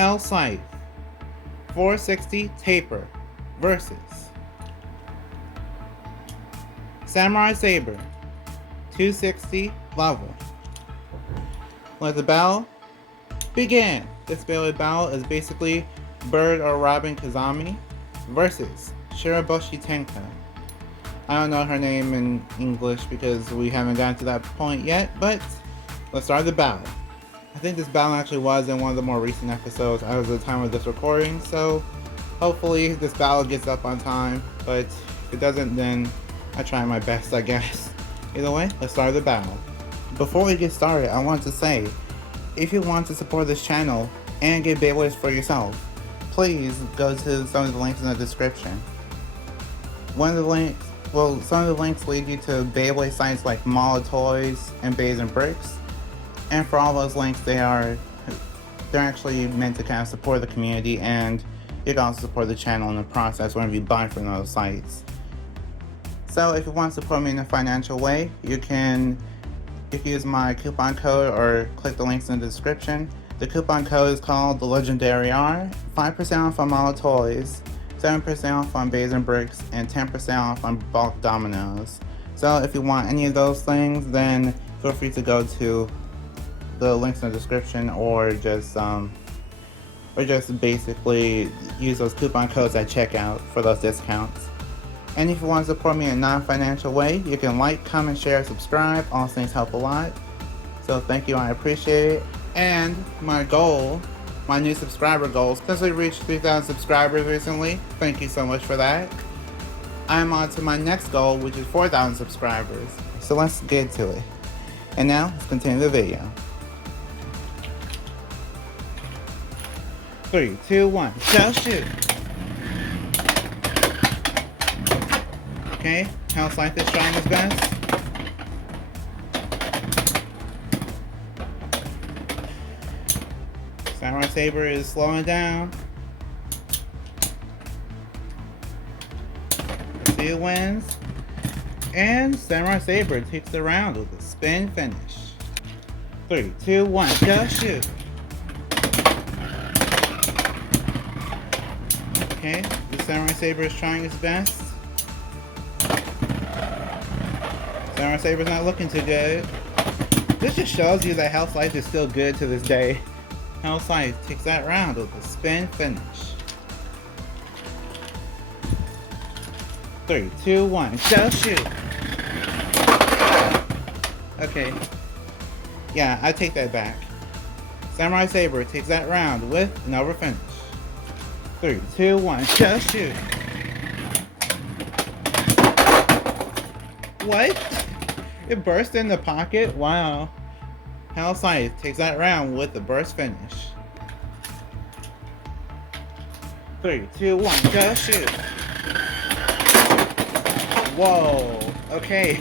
Scythe 460 Taper versus Samurai Saber 260 Level. Let the battle begin. This Beyblade battle is basically Bird or Robin Kazami versus Shiraboshi Tenka. I don't know her name in English because we haven't gotten to that point yet, but let's start the battle. I think this battle actually was in one of the more recent episodes as of the time of this recording, so hopefully this battle gets up on time, but if it doesn't, then I try my best, I guess. Either way, let's start the battle. Before we get started, I want to say, if you want to support this channel and get Beyblades for yourself, please go to some of the links in the description. Some of the links lead you to Beyblade sites like Mall of Toys and Bays and Bricks. And for all those links, they're actually meant to kind of support the community, and you can also support the channel in the process whenever you buy from those sites. So if you want to support me in a financial way, you can use my coupon code or click the links in the description. The coupon code is called the Legendary R. 5% off on Mall of Toys, 7% off on Bays and Bricks, and 10% off on bulk dominoes. So if you want any of those things, then feel free to go to the links in the description, or just basically use those coupon codes at checkout for those discounts. And if you want to support me in a non-financial way, you can like, comment, share, subscribe. All things help a lot. So thank you, I appreciate it. And my new subscriber goal, since we reached 3,000 subscribers recently, thank you so much for that. I'm on to my next goal, which is 4,000 subscribers. So let's get to it. And now, let's continue the video. 3, 2, 1, shall shoot. Okay, Scythe is trying his best. Samurai Saber is slowing down. See who wins. And Samurai Saber takes the round with a spin finish. 3, 2, 1, just shoot. Okay, the Samurai Saber is trying his best. Samurai Saber's not looking too good. This just shows you that Scythe is still good to this day. Scythe takes that round with a spin finish. 3, 2, 1, just shoot. Okay. Yeah, I take that back. Samurai Saber takes that round with an over finish. 3, 2, 1, just shoot. What? It burst in the pocket? Wow. Scythe takes that round with a burst finish. 3, 2, 1, just shoot. Whoa. Okay.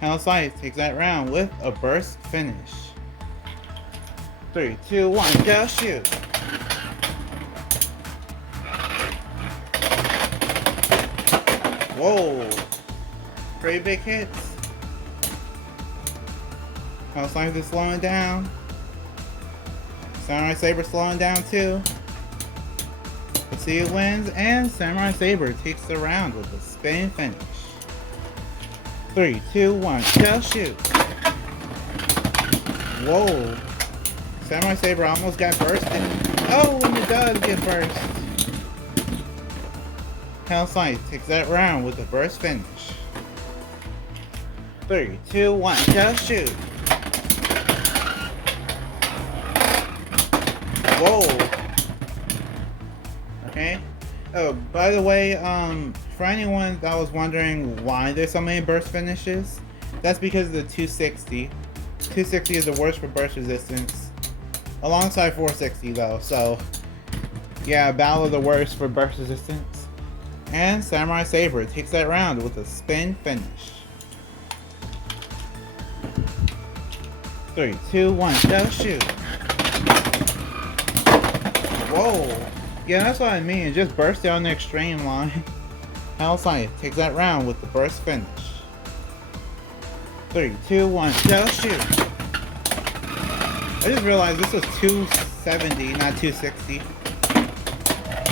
Scythe takes that round with a burst finish. 3, 2, 1, just shoot. Whoa. Pretty big hits. Scythe is slowing down. Samurai Saber slowing down too. Let's see who wins, and Samurai Saber takes the round with a spin finish. 3, 2, 1, just shoot. Whoa. Samurai Saber almost got bursted. Oh, and it does get burst. Scythe takes that round with a burst finish. 3, 2, 1, just shoot. Whoa. Okay. Oh, by the way, for anyone that was wondering why there's so many burst finishes, that's because of the 260. 260 is the worst for burst resistance, alongside 460 though, so yeah, battle of the worst for burst resistance. And Samurai Saber takes that round with a spin finish. 3, 2, 1, just shoot. Whoa. Yeah, that's what I mean. It just burst down the extreme line. Scythe takes that round with the burst finish. 3, 2, 1, just shoot. I just realized this was 270, not 260.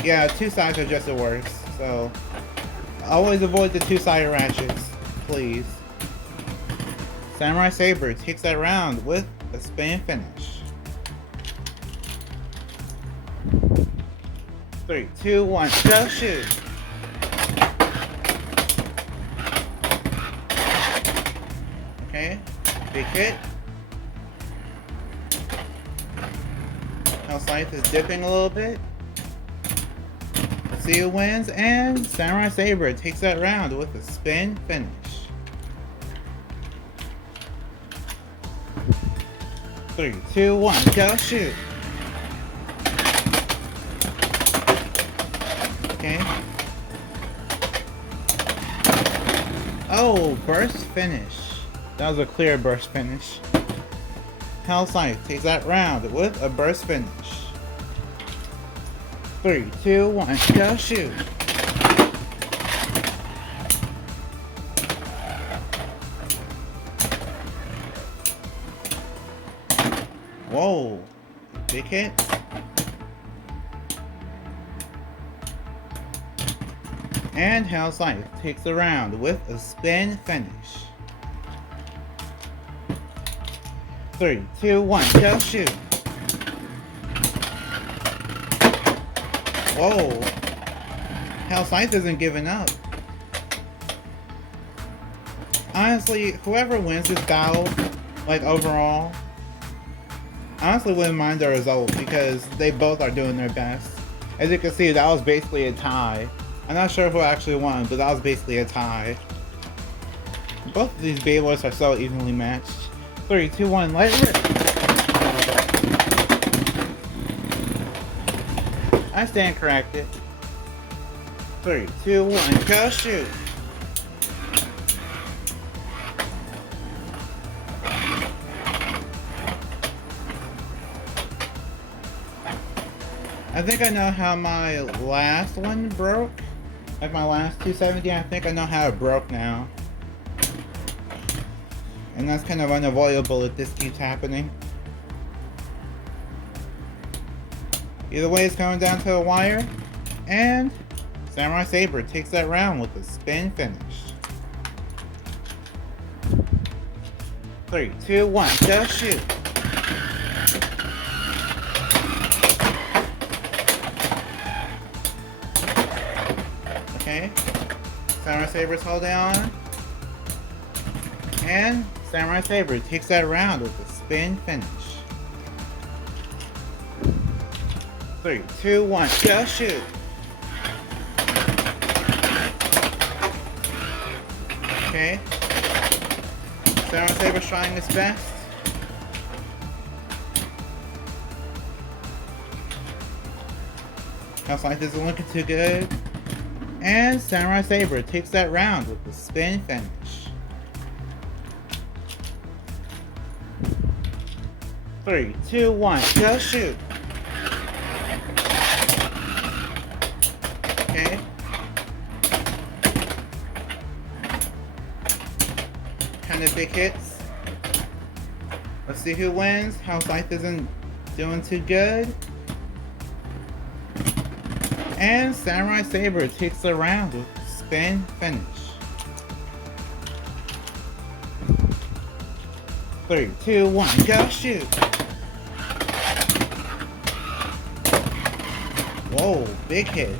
Yeah, two sides are just the worst, so always avoid the two-sided ratchets, please. Samurai Saber takes that round with a spin finish. 3, 2, 1, go shoot! Okay, big hit. Now Scythe is dipping a little bit. See who wins, and Samurai Saber takes that round with a spin finish. 3, 2, 1, go shoot! Okay. Oh, burst finish. That was a clear burst finish. Scythe takes that round with a burst finish. 3, 2, 1, go shoot! Whoa, big hit. And Scythe takes the round with a spin finish. 3, 2, 1, go shoot! Whoa! Scythe isn't giving up. Honestly, whoever wins this battle, like overall, honestly wouldn't mind the result because they both are doing their best. As you can see, that was basically a tie. I'm not sure who actually won, but that was basically a tie. Both of these Beyblades are so evenly matched. 3, 2, 1, let it rip! I stand corrected. 3, 2, 1, go shoot! I think I know how my last one broke. Like my last 270, I think I know how it broke now. And that's kind of unavoidable if this keeps happening. Either way, it's coming down to the wire. And Samurai Saber takes that round with a spin finish. 3, 2, 1, go shoot! Okay, Samurai Saber's holding on, and Samurai Saber takes that round with a spin finish. 3, 2, 1, go shoot! Okay, Samurai Saber's trying his best. Scythe isn't looking too good. And Samurai Saber takes that round with a spin finish. 3, 2, 1, go shoot! Okay. Kind of big hits. Let's see who wins. Scythe isn't doing too good. And Samurai Saber takes the round with a spin finish. 3, 2, 1, go shoot! Whoa, big hit.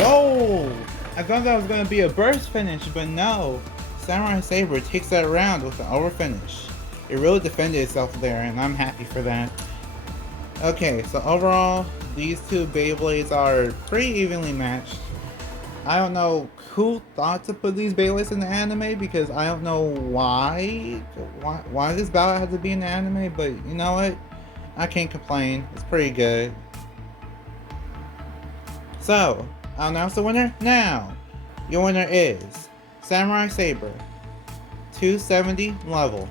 Whoa! I thought that was going to be a burst finish, but no. Samurai Saber takes that round with an over finish. It really defended itself there, and I'm happy for that. Okay, so overall, these two Beyblades are pretty evenly matched. I don't know who thought to put these Beyblades in the anime because I don't know why this battle had to be in the anime, but you know what? I can't complain. It's pretty good. So, I'll announce the winner now. Your winner is Samurai Saber, 270 level.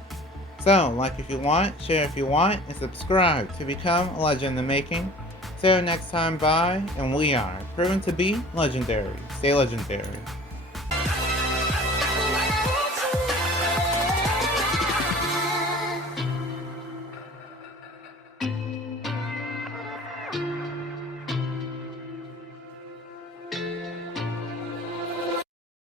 So, like if you want, share if you want, and subscribe to become a legend in the making. See you next time, bye, and we are proven to be legendary. Stay legendary.